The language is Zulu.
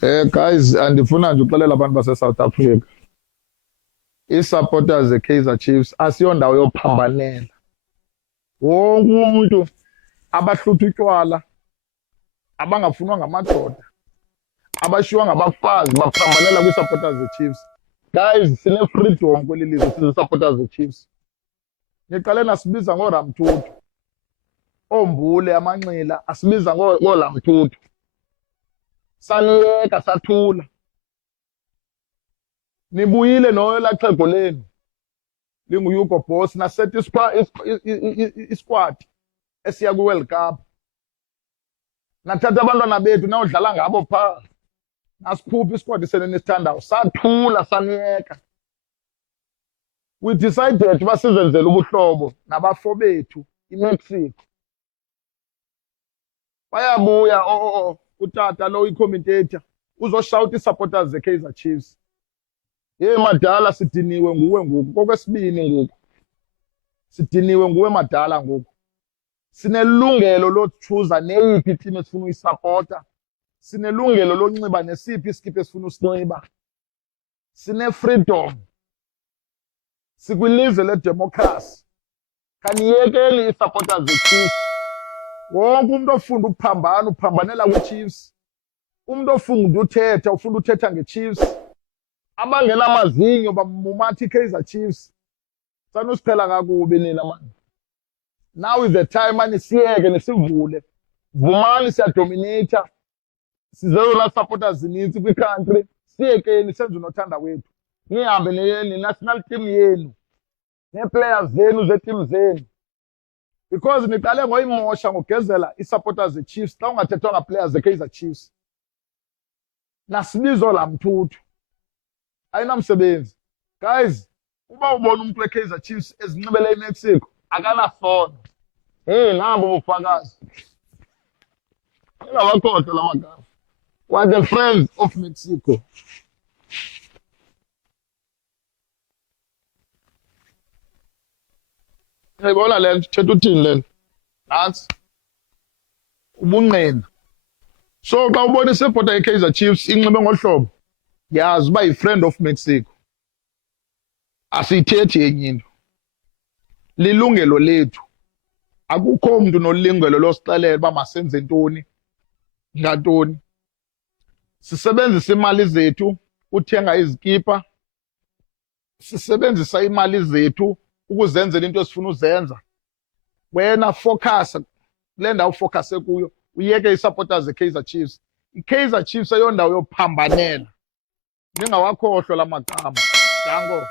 Guys, andifuna nje uxelela abantu base-South Africa. Ii-supporters ze-Kaizer Chiefs asiyondawo yophambanela. Wonke umuntu abahlutha utywala, abangafunwa ngamadoda, abashiywa ngabafazi baphambanela kwii-supporters ze-Chiefs. Guys, sine-freedom kweli lizwe sizi-supporters ze-Chiefs. Niqale nasibiza ngooRamthuthu, ooMbule, amanxila, asibiza ngooLamthuthu. Saniyeka sathula. Nibuyile noyela xhego lenu linguHugo Boss naset isquad esiya kwi-World Cup. Nathatha abantwana bethu nayodlala ngabo phaa. Nasikhupha isquad senenisithandayo. Sathula saniyeka. We decided uba sizenzele ubuhlobo nabafo bethu iMexico. Bayabuya utata lo i-commentator uzoshawuta ii-supporters ze-Kaizer Chiefs. Hey madala, sidiniwe nguwe ngoku. Kokwesibini ngoku sidiniwe nguwe madala ngoku. Sinelungelo lochuza neyiphi team esifuna uyisapota. Sinelungelo lonxiba nesiphi iskipa esifuna usinxiba. Sine-freedom. Sikwilizwe ledemokhrasi. Khaniyekeni ii-supporters ze-Chiefs. Wonke umuntu ofunda ukuphambana uphambanela kwi-Chiefs. Umuntu ofunda uthetha ufunda uthetha nge-Chiefs. Abangenamazinyo bamumatha i-Kaizer Chiefs. Sanusiphela kakubi nina mani. Now is the time mani siyeke nisivule. Vumani siyadominata. Sizezona supporters zininzi kwi-country. Siyekeni senze unothanda wethu. Nihambe ne-national team yenu. Nee-players zenu ze-team zenu. Because niqale ngoyimosha ngogezela ii-supporters ze-Chiefs xa ungathethwanga players ze-Kaizer Chiefs. Nasibizo Lamthuthu. Ayinamsebenzi. Guys, uba ubona umuntu we-Kaizer Chiefs ezinxibele iMexico, akanasono. Hey, nabo bufakazi. Ingabakhohlwa la magama. We are the friends of Mexico. Uyayibona le nto thetha uthini le nto? Nantsi ubungqina. So xa ubona isupporter ye-Kaizer Chiefs inxibe ngolu hlobo, yazi uba yi-friend of Mexico. Asiyithethi enye into. Lilungelo lethu. Akukho mntu nolingelo losixelela uba masenze ntoni ngantoni. Sisebenzisa imali zethu uthenga izikipa. Sisebenzisa imali zethu ukuzenzela into esifuna uzenza. Wena focus kule ndawo ufocuse kuyo, uyeke ii-supporters ze-Kaizer Chiefs. I-Kaizer Chiefs ayondawo yophambanela. Ningawakhohlwa la magama. Danko.